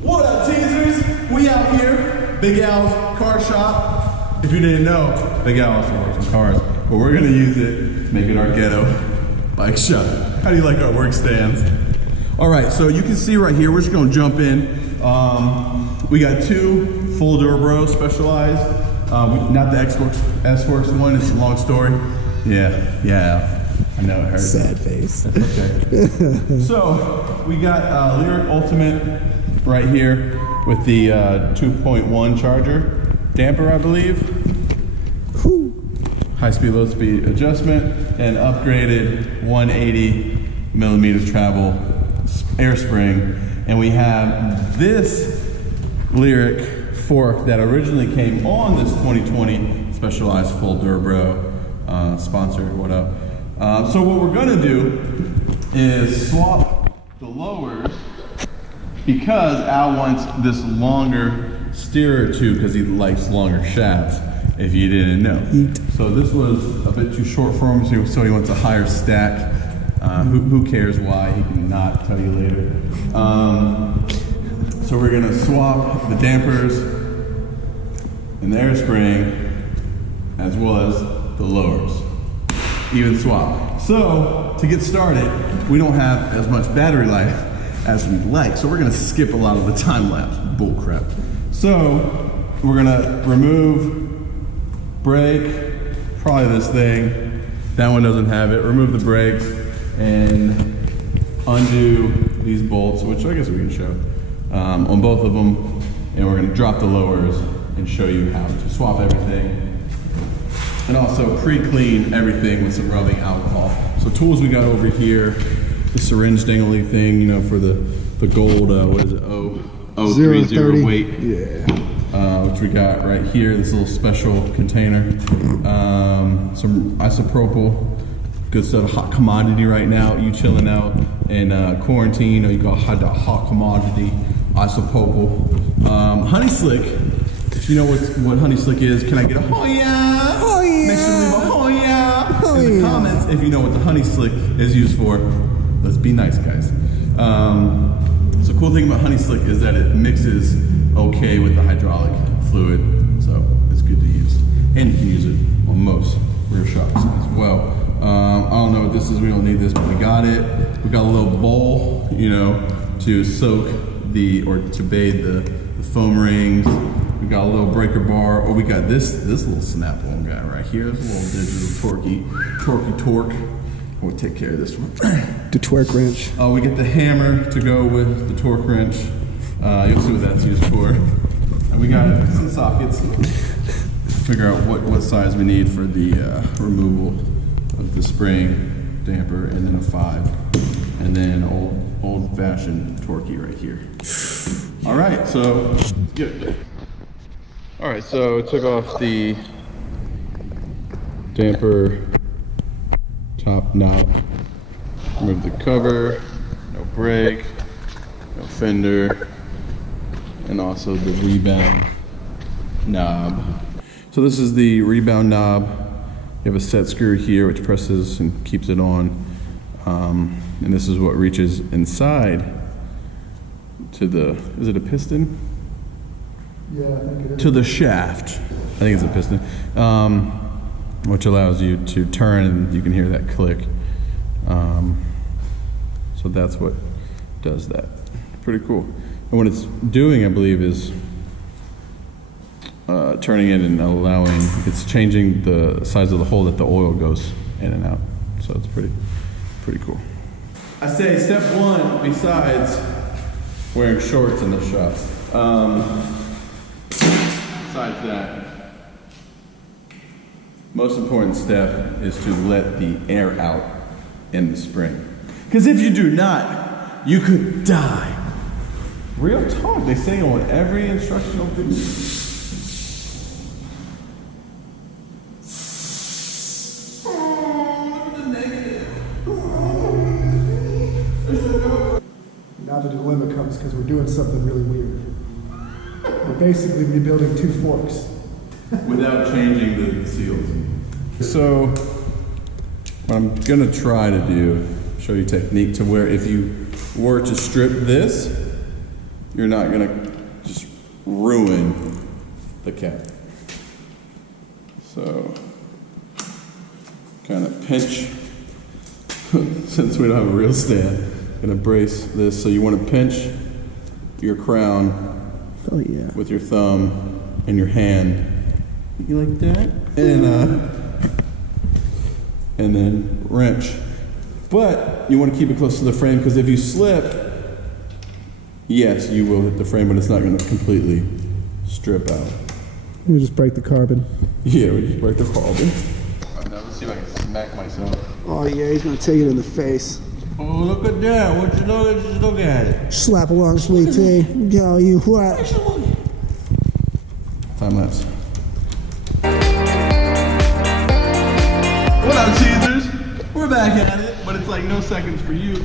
What up, teasers? We out here, Big Al's car shop. If you didn't know, Big Al also works on cars, but we're gonna use it to make it our ghetto bike shop. How do you like our work stands? All right, so you can see right here, we're just gonna jump in. We got two full Enduro Specialized. Not the S-Works one, it's a long story. Yeah, I know it hurts. Sad face. That's okay. So, we got LYRIC Ultimate right here with the 2.1 charger damper, I believe. Whew. High speed, low speed adjustment, and upgraded 180 millimeter travel air spring. And we have this LYRIC fork that originally came on this 2020 Specialized Full Enduro sponsored. What up? So what we're gonna do is swap the lowers because Al wants this longer steerer tube because he likes longer shafts, if you didn't know. So this was a bit too short for him, so he wants a higher stack. Who cares why? He can not tell you later. So we're gonna swap the dampers and the air spring as well as the lowers. Even swap. So to get started, we don't have as much battery life as we'd like, so we're gonna skip a lot of the time lapse bullcrap. So we're gonna remove brake, probably this thing. That one doesn't have it. Remove the brakes and undo these bolts, which I guess we can show on both of them. And we're gonna drop the lowers and show you how to swap everything. And also pre-clean everything with some rubbing alcohol. So tools we got over here, the syringe dangly thing, you know, for the gold, what is it, 030 weight. Yeah. Which we got right here, this little special container. Some isopropyl, good stuff, hot commodity right now. You chilling out in quarantine, or you got hot commodity, isopropyl. Honey Slick, if you know what Honey Slick is, can I get a oh yeah? Oh yeah. Make sure to leave a oh yeah in the comments if you know what the Honey Slick is used for. Let's be nice, guys. So cool thing about Honey Slick is that it mixes okay with the hydraulic fluid, so it's good to use. And you can use it on most rear shocks as well. I don't know what this is, we don't need this, but we got it. We got a little bowl, you know, to soak or to bathe the foam rings. We got a little breaker bar, or we got this little snap-on guy right here. This little digital torque. We'll take care of this one. The twerk wrench. Oh, we get the hammer to go with the torque wrench. You'll see what that's used for. And we got some sockets. Figure out what size we need for the removal of the spring damper, and then a 5, and then old-fashioned torquey right here. All right, so good. All right, so took off the damper top knob, remove the cover, no brake, no fender, and also the rebound knob. So this is the rebound knob. You have a set screw here which presses and keeps it on, and this is what reaches inside to the, is it a piston? Yeah, I think it is. To the shaft. I think it's a piston, which allows you to turn, and you can hear that click. So that's what does that. Pretty cool. And what it's doing, I believe, is turning it and allowing, it's changing the size of the hole that the oil goes in and out. So it's pretty cool. I say step one, besides wearing shorts in the shop, besides that, most important step is to let the air out in the spring. Because if you do not, you could die. Real talk, they say on every instructional video. Now the dilemma comes because we're doing something really weird. We're basically rebuilding 2 forks. Without changing the seals. So, what I'm gonna try to do, show you technique to where if you were to strip this, you're not gonna just ruin the cap. So, kind of pinch, since we don't have a real stand, gonna brace this. So you wanna pinch your crown with your thumb and your hand. You like that? And then wrench. But you want to keep it close to the frame, because if you slip, yes, you will hit the frame, but it's not going to completely strip out. You just break the carbon. Yeah, we just break the carbon. Alright, now let's see if I can smack myself. Oh yeah, he's gonna take it in the face. Oh, look at that. What you look at? Just look at it. Slap along, sweet tea. Tell you what. Time lapse. What up, Caesars? We're back at it, but it's like no seconds for you.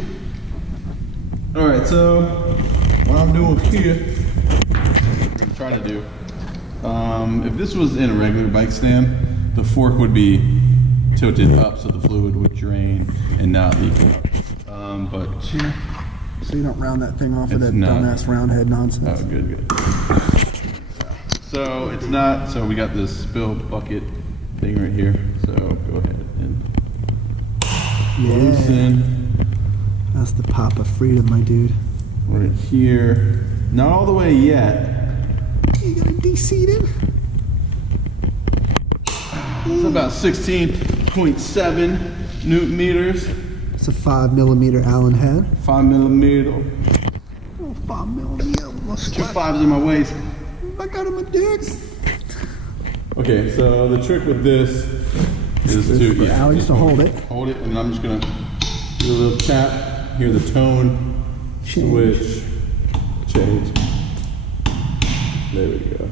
Alright, so what I'm doing here, I'm trying to do, if this was in a regular bike stand, the fork would be tilted up so the fluid would drain and not leak out. But here, So you don't round that thing off with that not. dumbass round head nonsense. Oh, good. So it's not, so we got this spill bucket thing right here. So go ahead and loosen. That's the pop of freedom, my dude. Right here. Not all the way yet. You gotta de-seat it. It's about 16.7 Newton meters. It's a 5mm Allen head. 5mm. Oh, 5mm. Let's Two fives in my waist. I got him a dicks. Okay, so the trick with this is to Alex to hold it. Hold it, and I'm just gonna do a little tap. Hear the tone switch change. There we go.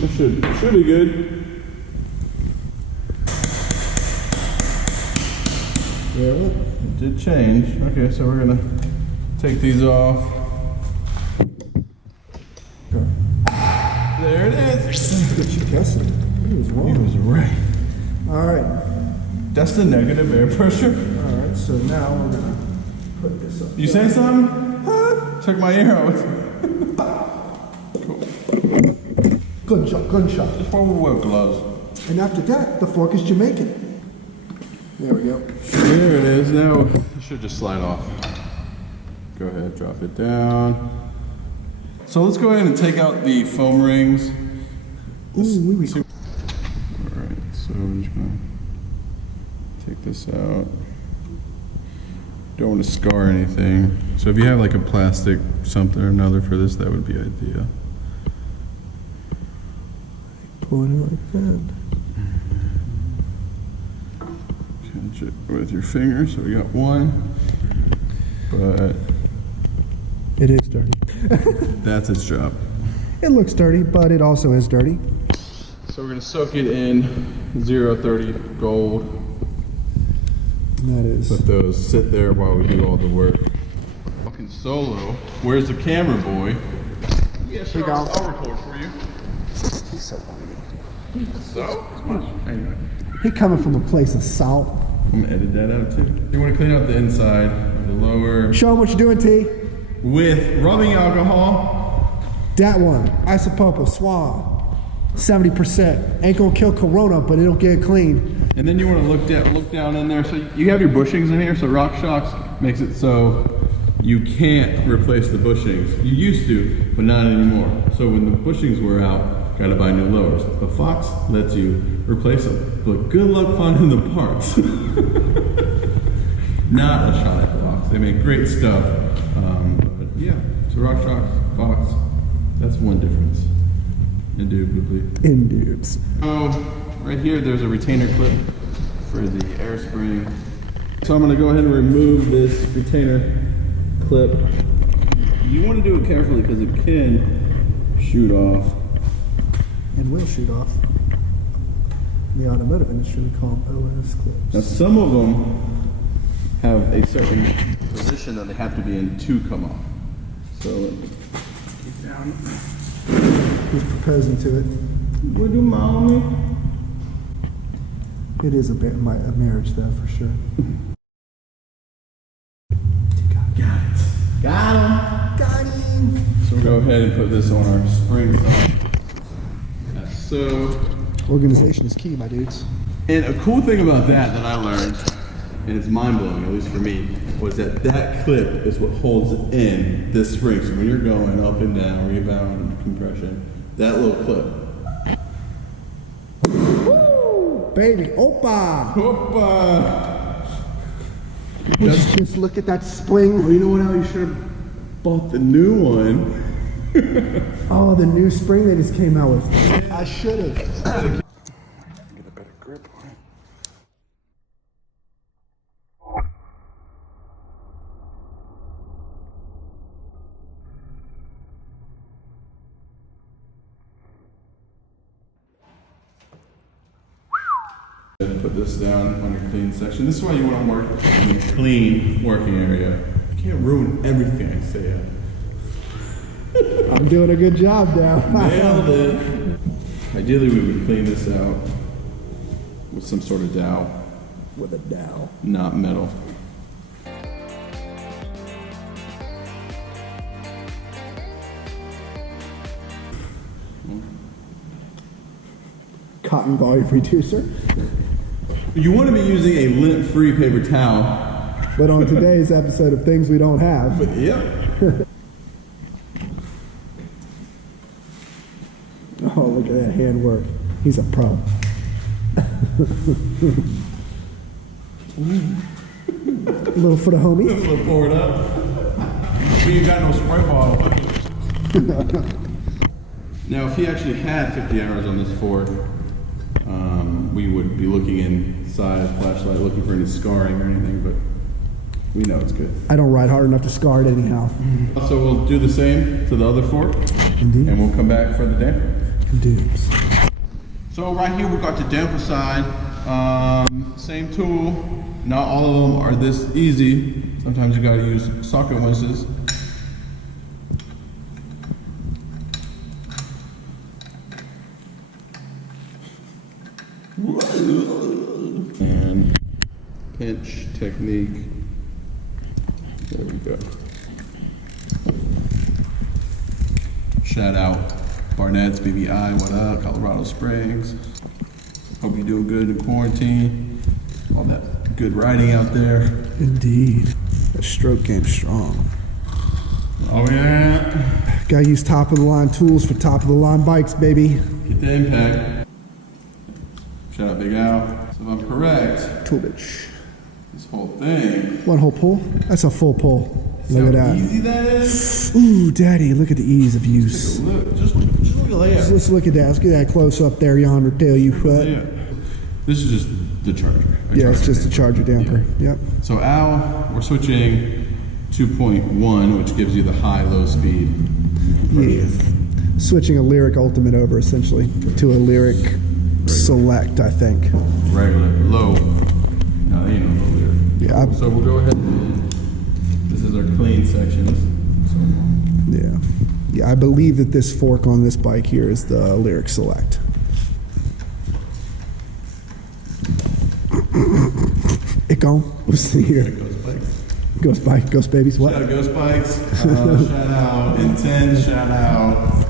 That should be good. Yeah. It did change. Okay, so we're gonna take these off. There it is. Good you guessing. He was wrong. He was right. All right. That's the negative air pressure. All right. So now we're gonna put this up. You say something? Huh? Check my ear out. Cool. Gunshot, gunshot. Just while we wear gloves. And after that, the fork is Jamaican. There we go. There it is. Now it should just slide off. Go ahead, drop it down. So let's go ahead and take out the foam rings. Ooh, we Alright, so we're just gonna take this out. Don't want to scar anything. So if you have like a plastic something or another for this, that would be ideal. Pulling it like that. Catch it with your finger. So we got one, but It is dirty. that's its job. It looks dirty, but it also is dirty. So we're gonna soak it in 030 gold. And that is. Let those sit there while we do all the work. Fucking solo. Where's the camera boy? Yeah, sure. I'll record for you. He's so funny. So? Anyway. He coming from a place of salt. I'm gonna edit that out too. You wanna clean up the inside, the lower, Show him what you're doing, T. with rubbing alcohol. That one. Isopropyl Swan. 70%. Ain't gonna kill Corona, but it'll get it clean. And then you wanna look down in there. So you have your bushings in here, so ROCKSHOX makes it so you can't replace the bushings. You used to, but not anymore. So when the bushings wear out, gotta buy new lowers. But Fox lets you replace them. But good luck finding the parts. Not a shot at Fox. They make great stuff. But yeah, so ROCKSHOX, Fox, that's one difference. Indubitably. Indubes. So right here, there's a retainer clip for the air spring. So I'm gonna go ahead and remove this retainer clip. You wanna do it carefully because it can shoot off. And will shoot off. In the automotive industry, we call them OS clips. Now some of them have a certain position that they have to be in to come off. So let me get down. He's proposing to it. Would you mommy? It is a marriage, though, for sure. Got it. Got him. Got go ahead and put this on our spring side. So, Organization is key, my dudes. and a cool thing about that I learned, and it's mind-blowing, at least for me, was that that clip is what holds in this spring. So when you're going up and down, rebound, compression, that little clip. Woo! Baby, opa! Opa! Just look at that spring. Oh, you know what, Al? You should have bought the new one. Oh, the new spring they just came out with. I should have. Get a better grip on it. Put this down on your clean section. This is why you want to work in a clean working area. You can't ruin everything I say. I'm doing a good job now. Nailed it. Ideally, we would clean this out with some sort of dowel, With a dowel. not metal. Cotton volume reducer. You want to be using a lint-free paper towel. But on today's episode of Things We Don't Have, But yeah. oh, look at that handwork. He's a pro. A little for the homie. This will pour it up. But you got no spray bottle. Now, if he actually had 50 hours on this fork, we would be looking inside, flashlight, looking for any scarring or anything, but we know it's good. I don't ride hard enough to scar it anyhow. So we'll do the same to the other fork, Indeed. and we'll come back for the damper. Dudes. So right here we've got the damper side. Same tool. Not all of them are this easy. Sometimes you gotta use socket winches. And pinch technique. There we go. Shout out Barnett's, BBI, what up? Colorado Springs. Hope you're doing good in quarantine. All that good riding out there. Indeed. That stroke game's strong. Oh yeah. Gotta use top of the line tools for top of the line bikes, baby. Get the impact. Shout out Big Al. So if I'm correct, Tool bitch. this whole thing. One whole pull? That's a full pull. See Look at how that. easy that is? Ooh, daddy, look at the ease of use. Look, just look at the layout. Let's look at that. Let's get that close up there yonder, tell you what. Yeah. This is just the charger. Yeah, it's just a charger damper. Yep. So Al, we're switching 2.1, which gives you the high-low speed. Yeah. Switching a LYRIC Ultimate over essentially to a LYRIC Select, I think. Regular, low. No, they ain't no low there. Yeah. So we'll go ahead and this is our clean sections. Yeah. Yeah, I believe that this fork on this bike here is the LYRIC Select. It gone. What's in here? Ghost Bikes. Ghost bike, ghost babies. What? Shout out Ghost Bikes. Shout out Intense. Shout out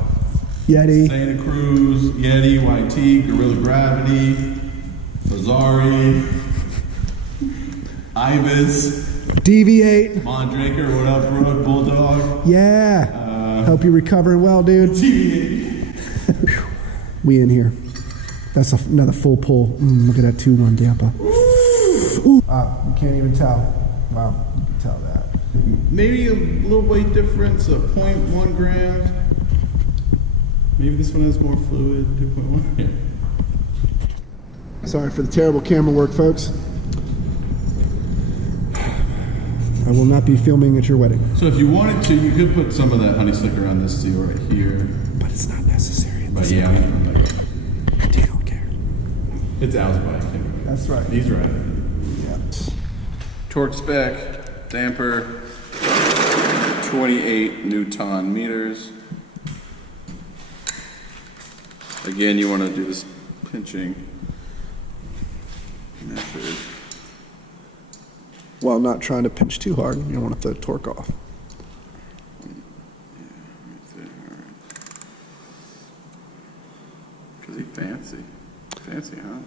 Yeti. Santa Cruz, Yeti, YT, Gorilla Gravity, Fazari, Ibis, Deviate. Mondraker, what up, Road Bulldog? Yeah. Hope you're recovering well, dude. TV. We in here. That's another full pull. Look at that 2-1 damper. Ooh. You can't even tell. Wow, you can tell that. Maybe a little weight difference of 0.1 grams. Maybe this one has more fluid, 2.1. Yeah. Sorry for the terrible camera work, folks. I will not be filming at your wedding. So if you wanted to, you could put some of that honey slicker on this seal right here. But it's not necessary. But yeah, I don't care. it's Al's bike. Anyway. That's right. He's right. Yeah. Torque spec, damper, 28 Newton meters. Again, you want to do this pinching method. While not trying to pinch too hard, you don't want to throw torque off. Yeah, right there. Fancy. Fancy, huh?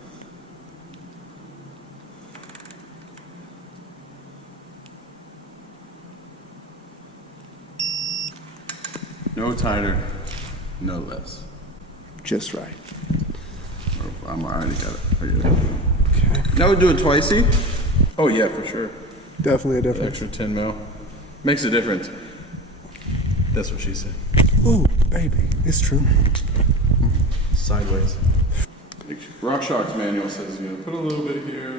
No tighter, no less. Just right. Oh, I already got it. Okay. Now we do it twicey. Oh yeah, for sure. Definitely a difference. Extra 10 mil. Makes a difference. That's what she said. Oh, baby, it's true. Sideways. ROCKSHOX manual says, you know, put a little bit here.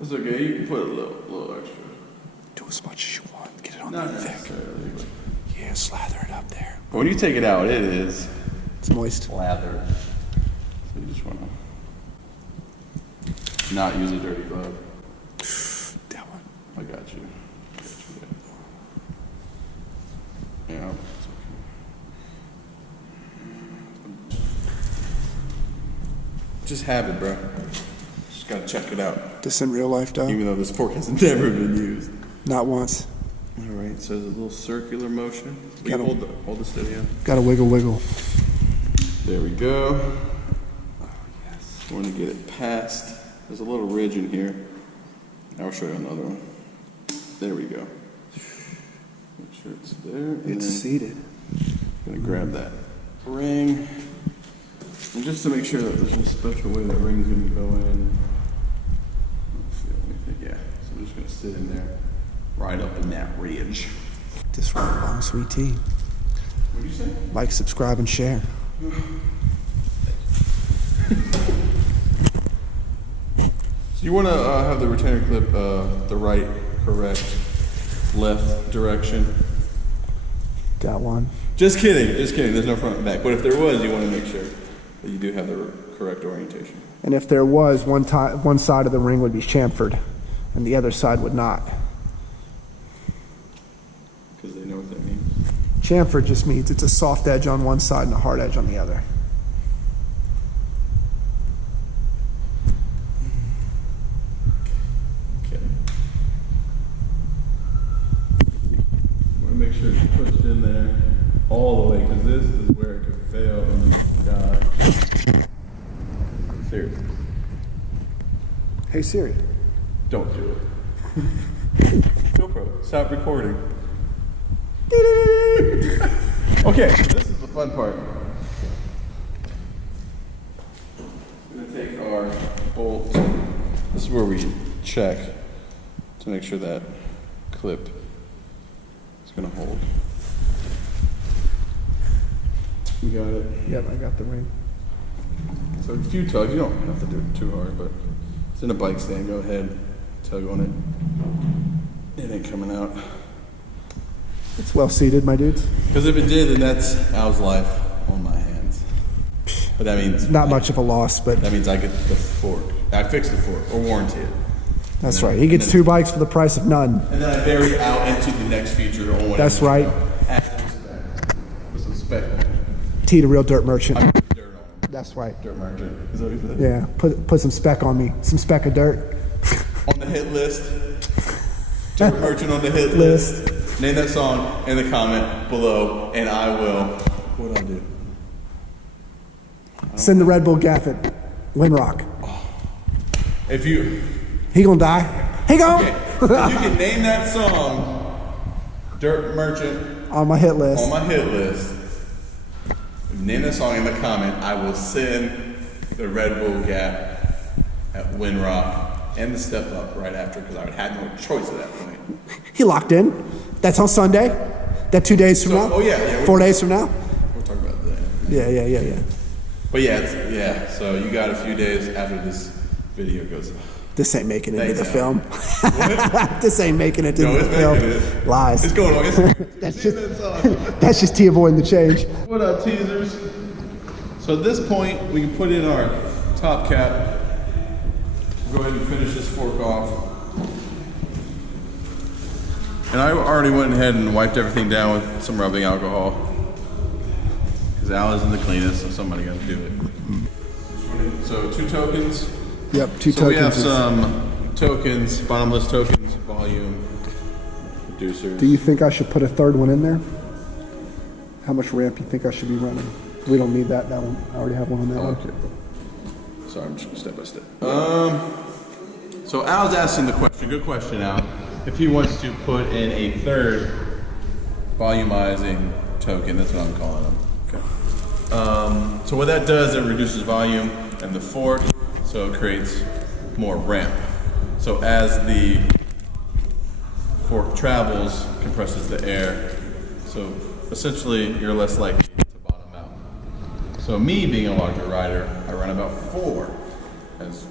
It's okay, you can put a little extra. Do as much as you want. Get it on Not that thick. necessarily. But Yeah, slather it up there. when you take it out, it is It's moist. lathered. So you just want to not use a dirty glove. That one. I got you. Yeah. Just have it, bro. Just gotta check it out. This in real life, though? Even though this fork has never been used. Not once. All right, so there's a little circular motion. Will you hold the steady on? Got to wiggle, wiggle. There we go. Oh, yes. We're gonna get it past. There's a little ridge in here. I'll show you another one. There we go. Make sure it's there. And It's seated. Gonna grab that ring. And just to make sure that there's a special way that ring's gonna go in. Let's see, let me think. Yeah, so I'm just gonna sit in there, right up in that ridge. This right long sweet tea. What'd you say? Like, subscribe, and share. So you wanna have the retainer clip the right, correct, left direction. Got one. Just kidding, just kidding. There's no front and back. But if there was, you wanna make sure that you do have the correct orientation. And if there was, one side of the ring would be chamfered, and the other side would not. Because they know what that means. Chamfer just means it's a soft edge on one side and a hard edge on the other. Okay. I want to make sure it's pushed in there all the way, because this is where it could fail and die. Seriously. Hey Siri. Don't do it. GoPro, stop recording. Okay, so this is the fun part. We're going to take our bolt. This is where we check to make sure that clip is going to hold. You got it? Yep, I got the ring. So if you tug, you don't have to do it too hard, but it's in a bike stand. Go ahead, tug on it. It ain't coming out. It's well seated, my dudes. Because if it did, then that's Al's life on my hands. But that means Not much of a loss, but that means I get the fork. I fix the fork or warranty it. that's right. He gets 2 bikes for the price of none. And then I vary out into the next feature on what. That's right. After the spec. With some spec on it. T the real dirt merchant. I put dirt on. That's right. Dirt merchant. Is that what you said? Yeah, put some spec on me. Some speck of dirt. On the hit list. Dirt merchant on the hit list. Name that song in the comment below, and I will. What'd I do? Send the Red Bull Gaffett. Windrock. If you. He gonna die. He gone. Okay. If you can name that song, Dirt Merchant, On my hit list. on my hit list. Name that song in the comment. I will send the Red Bull Gap at Windrock and the Step Up right after, because I would have no choice at that point. He locked in. That's on Sunday. That 2 days from So- now. oh, yeah, 4 days from now. We'll talk about that. Yeah. But yeah, so you got a few days after this video goes up. This ain't making it into the Thanks, film. This ain't making it into No, the it's film. making it. Lies. It's going on. That's just that's just T avoiding the change. What up, teasers? So at this point, we can put in our top cap. Go ahead and finish this fork off. And I already went ahead and wiped everything down with some rubbing alcohol. Because Al isn't the cleanest, so somebody got to do it. So 2 tokens. Yep, 2 So we have tokens. some tokens, bottomless tokens, volume, producers. Do you think I should put a 3rd one in there? How much ramp you think I should be running? We don't need that one. I already have one on that one. Okay. Sorry, I'm just step by step. So Al's asking the question, good question, Al, if he wants to put in a third volumizing token, that's what I'm calling them. Okay. So what that does, it reduces volume and the fork, so it creates more ramp. So as the fork travels, compresses the air. So essentially, you're less likely to bottom out. So me being a larger rider, I run about 4, as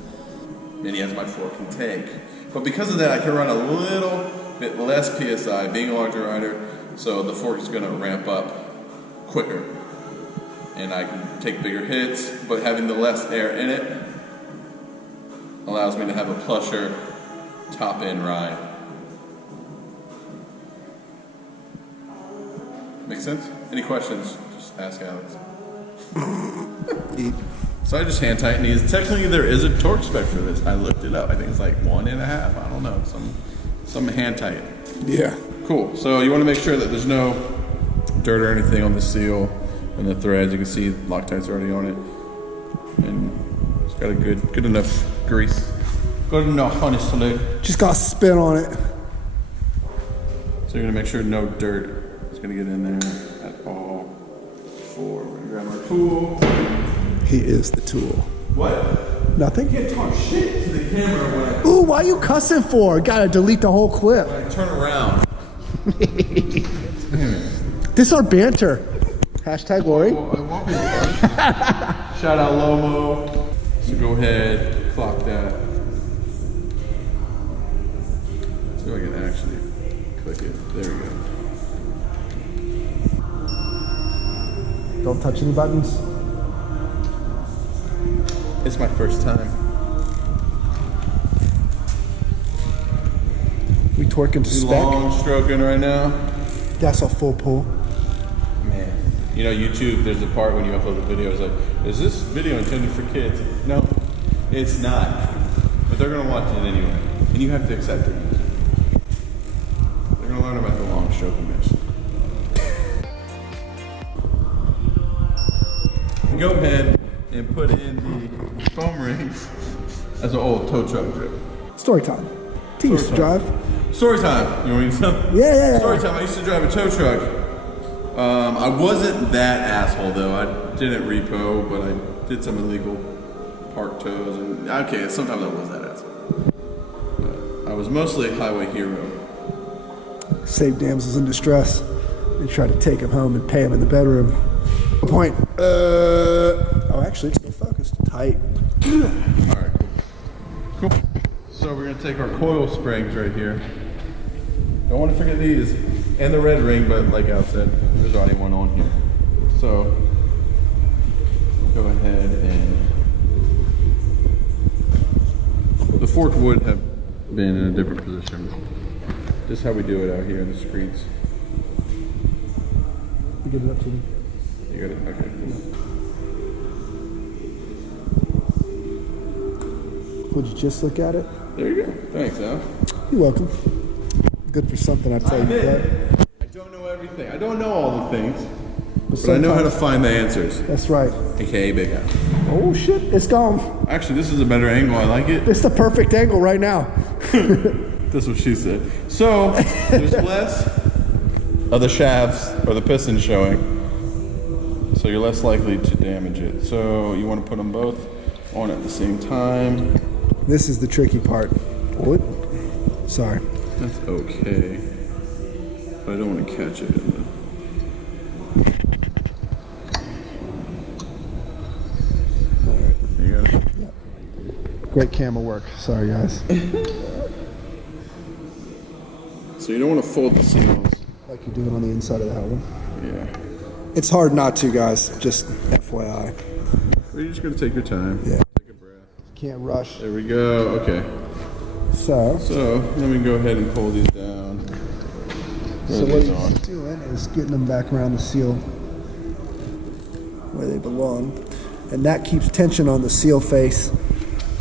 many as my fork can take. But because of that, I can run a little bit less PSI, being a larger rider, so the fork is gonna ramp up quicker. And I can take bigger hits, but having the less air in it allows me to have a plusher top end ride. Make sense? Any questions? Just ask Alex. So I just hand tighten these. Technically there is a torque spec for this. I looked it up. I think it's like 1.5. I don't know. Some hand tight. Yeah. Cool. So you want to make sure that there's no dirt or anything on the seal and the threads. You can see Loctite's already on it. And it's got a good enough grease. Good enough honestly. Just got spin on it. So you're gonna make sure no dirt is gonna get in there at all. We're gonna grab our tool. He is the tool. What? Nothing? You can't talk shit to the camera when I, Ooh, why are you cussing for? Gotta delete the whole clip. when I turn around. Damn it. This is our banter. Hashtag Lori. Well, I won't be Shout out Lomo. So go ahead, clock that. So I can actually click it. There we go. Don't touch any buttons. It's my first time. We twerking to spec. Long stroking right now. That's a full pull. Man. You know, YouTube, there's a part when you upload the video, it's like, is this video intended for kids? No, it's not. But they're gonna watch it anyway. And you have to accept it. They're gonna learn about the long stroking mission. Go ahead and put in the foam rings as an old tow truck drip. Story time. T used to drive. Story time. You want me to tell? Yeah. Story time. I used to drive a tow truck. I wasn't that asshole though. I didn't repo, but I did some illegal park tows. And okay, sometimes I was that asshole. But I was mostly a highway hero. Save damsels in distress. They try to take him home and pay him in the bedroom. Point. Oh, actually, it's still focused. Tight. All right, cool. So we're gonna take our coil springs right here. Don't want to forget these and the red ring, but like Al said, there's already one on here. So go ahead and the fork would have been in a different position. Just how we do it out here in the streets. You give it up to me. You got it? Okay, cool. Would you just look at it? There you go. Thanks, Al. You're welcome. Good for something, I'd I say. admit, I don't know everything. I don't know all the things, but I know how to find the answers. That's right. AKA Big Al. Oh shit, it's gone. Actually, this is a better angle. I like it. It's the perfect angle right now. That's what she said. So there's less of the shafts or the pistons showing, so you're less likely to damage it. So you want to put them both on at the same time. This is the tricky part. What? Sorry. That's okay, but I don't want to catch it in the... All right. You got it? Yeah. Great camera work. Sorry, guys. So you don't want to fold the seals. Like you do it on the inside of that one. Yeah. It's hard not to, guys. Just FYI. Well, you're just going to take your time. Yeah. Take a breath. Can't rush. There we go. Okay. So Then we can go ahead and pull these down. what he's doing is getting them back around the seal where they belong. And that keeps tension on the seal face,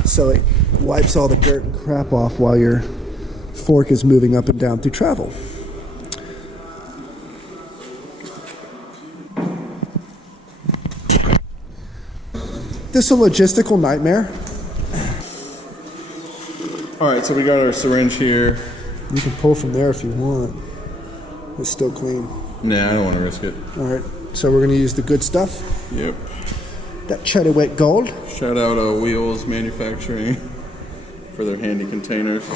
so it wipes all the dirt and crap off while your fork is moving up and down through travel. this a logistical nightmare? All right, so we got our syringe here. You can pull from there if you want. It's still clean. Nah, I don't want to risk it. All right, so we're gonna use the good stuff. Yep. That Cheddar Wet Gold. Shout out Wheels Manufacturing for their handy containers.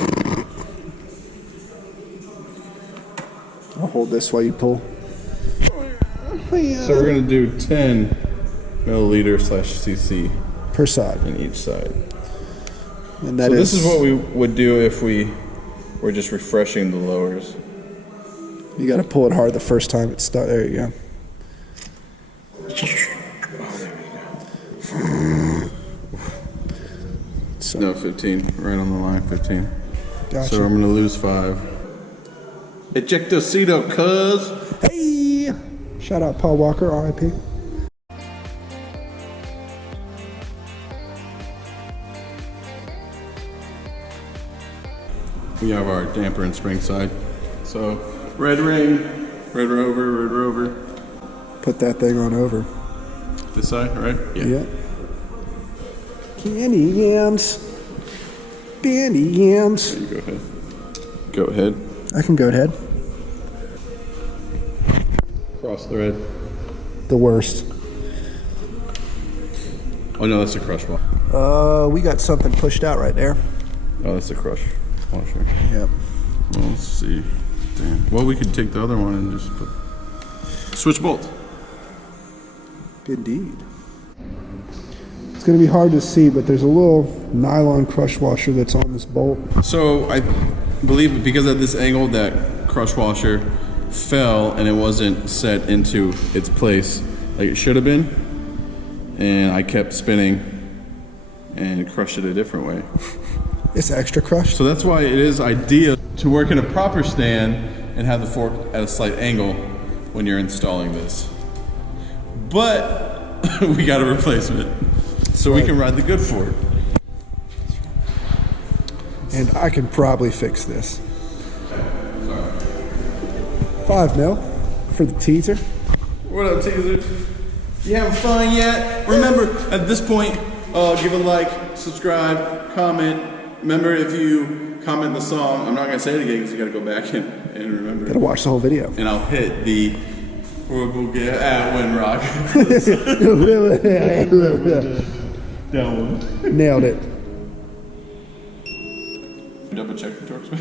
I'll hold this while you pull. So we're gonna do 10 milliliter/cc Per side. in each side. And that So this is what we would do if we were just refreshing the lowers. You got to pull it hard the first time it starts. There you go. So, No, 15, right on the line, 15. gotcha. So I'm gonna lose 5. Ejectocito, cuz. Hey! Shout out Paul Walker, RIP. We have our damper and spring side. So red ring, red rover, red rover. Put that thing on over. This side, right? Yeah. Candy yams. Candy yams. You go ahead. Go ahead. I can go ahead. Cross thread. The worst. Oh no, that's a crush washer. We got something pushed out right there. Oh, that's a crush washer. Yep. Well, let's see. Damn. Well, we could take the other one and just put switch bolt. Indeed. It's going to be hard to see, but there's a little nylon crush washer that's on this bolt. So I believe because of this angle, that crush washer fell and it wasn't set into its place like it should have been, and I kept spinning and crushed it a different way. It's extra crushed. So that's why it is ideal to work in a proper stand and have the fork at a slight angle when you're installing this. But we got a replacement, so we can ride the good fork. And I can probably fix this. 5 mil for the teaser. What up, teaser? You having fun yet? Remember, at this point, give a like, subscribe, comment. Remember, if you comment the song, I'm not gonna say it again because you gotta go back and remember. Gotta watch the whole video. And I'll hit the we'll get at Windrock. That one. Nailed it. Double check the torque spec.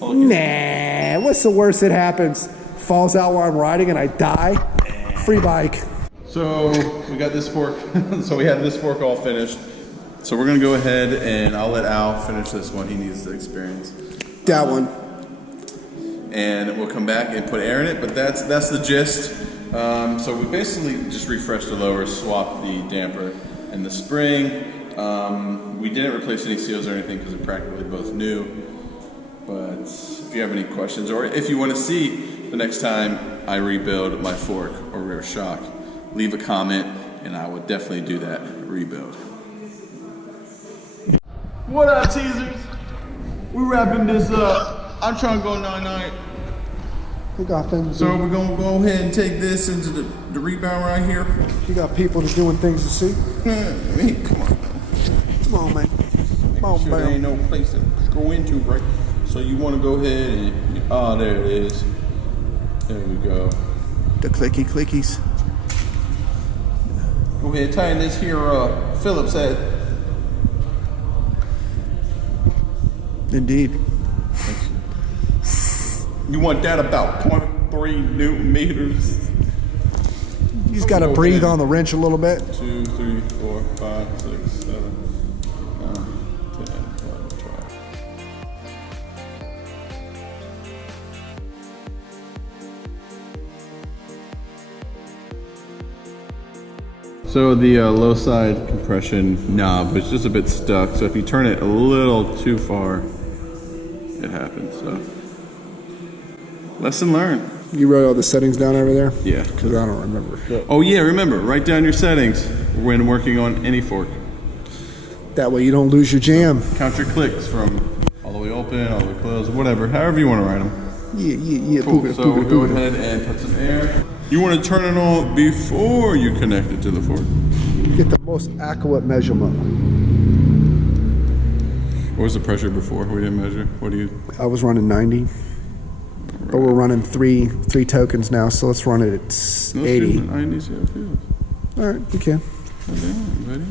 Nah, what's the worst that happens? Falls out while I'm riding and I die? Free bike. So we got this fork. So we have this fork all finished. So we're gonna go ahead and I'll let Al finish this one. He needs the experience. That one. And we'll come back and put air in it, but that's the gist. So we basically just refreshed the lower, swapped the damper and the spring. We didn't replace any seals or anything because they're practically both new. But if you have any questions, or if you want to see the next time I rebuild my fork or rear shock, leave a comment and I will definitely do that rebuild. What up, teasers? We're wrapping this up. I'm trying to go 9-9. We got things. So we're gonna go ahead and take this into the rebound right here. You got people that's doing things to see. Come on. Come on, man. Come on, Sure, there ain't man. no place to go into, right? So you want to go ahead and there it is. There we go. The clicky clickies. Go ahead, tighten this here Phillips head. Indeed. You want that about 0.3 Newton meters. You just got to breathe on the wrench a little bit. 2, 3, 4, 5, 6, 7, 9, 10, 11, 12. So the low side compression knob was just a bit stuck. So if you turn it a little too far, it happens. So lesson learned. You wrote all the settings down over there? Yeah. Because I don't remember. Oh yeah, remember, write down your settings when working on any fork. That way you don't lose your jam. Count your clicks from all the way open, all the way closed, whatever, however you want to write them. Yeah. Cool. So we'll go ahead and put some air. You want to turn it on before you connect it to the fork. get the most accurate measurement. What was the pressure before? We didn't measure. What do you? I was running 90, but we're running three tokens now, so let's run it at 80. 90, see how it feels. All right, you can. Oh, damn, buddy.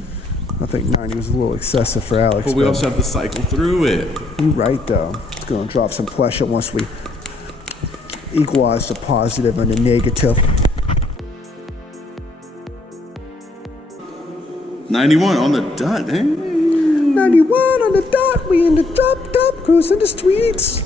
I think 90 was a little excessive for Alex. But we also have to cycle through it. You're right, though. It's going to drop some pressure once we equalize the positive and the negative. 91 on the dot, eh? 91 on the dot. We in the top, cruising the streets.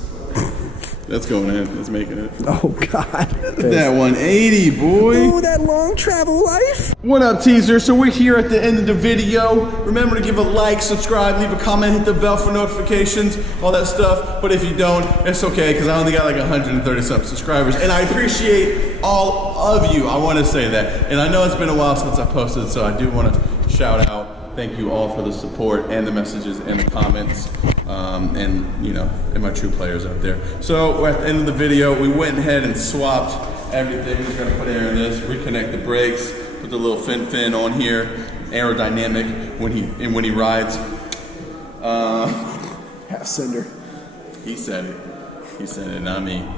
That's going in. That's making it. Oh, God. That 180, boy. Oh, that long travel life. What up, teaser? So we're here at the end of the video. Remember to give a like, subscribe, leave a comment, hit the bell for notifications, all that stuff. But if you don't, it's okay, because I only got like 130-something subscribers. And I appreciate all of you. I want to say that. And I know it's been a while since I posted, so I do want to shout out. Thank you all for the support and the messages and the comments. And you know, and my true players out there. So at the end of the video, we went ahead and swapped everything. We're gonna put air in this, reconnect the brakes, put the little fin on here, aerodynamic when he rides. Half cinder. He said it, not me.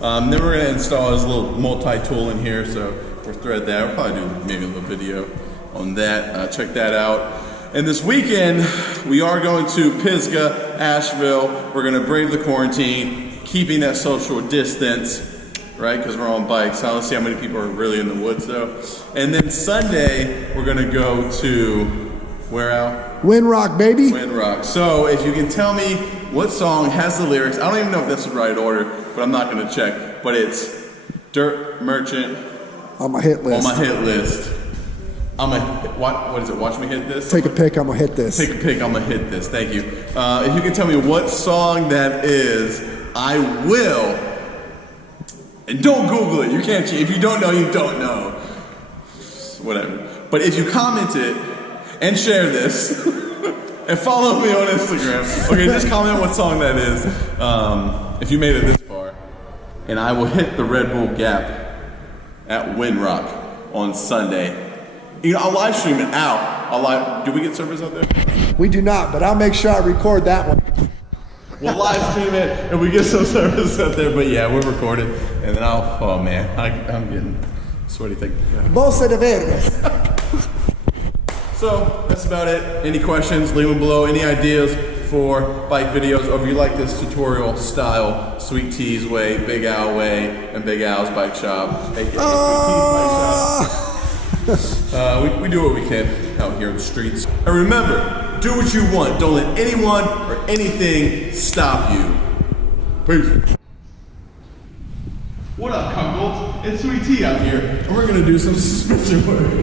Then we're gonna install his little multi-tool in here, so we'll thread that. We'll probably do maybe a little video on that. Check that out. And this weekend, we are going to Pisgah, Asheville. We're gonna brave the quarantine, keeping that social distance, right? Because we're on bikes. Now let's see how many people are really in the woods though. And then Sunday, we're gonna go to, where out? Windrock, baby. Windrock. So if you can tell me what song has the lyrics, I don't even know if that's the right order, but I'm not gonna check. But it's Dirt Merchant. On my hit list. On my hit list. What is it? Watch me hit this? Take a pick, I'm gonna hit this. Take a pick, I'm gonna hit this. Thank you. If you can tell me what song that is, I will. And don't Google it. You can't cheat. If you don't know, you don't know. Whatever. But if you comment it and share this and follow me on Instagram, okay, just comment what song that is. If you made it this far, and I will hit the Red Bull Gap at Windrock on Sunday. You know, I'll live stream it out. Do we get servers out there? We do not, but I'll make sure I record that one. We'll live stream it and we get some service out there. But yeah, we're recording. And then oh man, I'm getting sweaty thinking. Bolsa de Verde. So that's about it. Any questions, leave them below. Any ideas for bike videos, or if you like this tutorial style, Sweet Tea's way, Big Al way, and Big Al's Bike Shop, aka Sweet Tea's Bike Shop. We do what we can out here in the streets. And remember, do what you want. Don't let anyone or anything stop you. Peace. What up, Cuckolds? It's Sweet Tea out here, and we're gonna do some suspension work.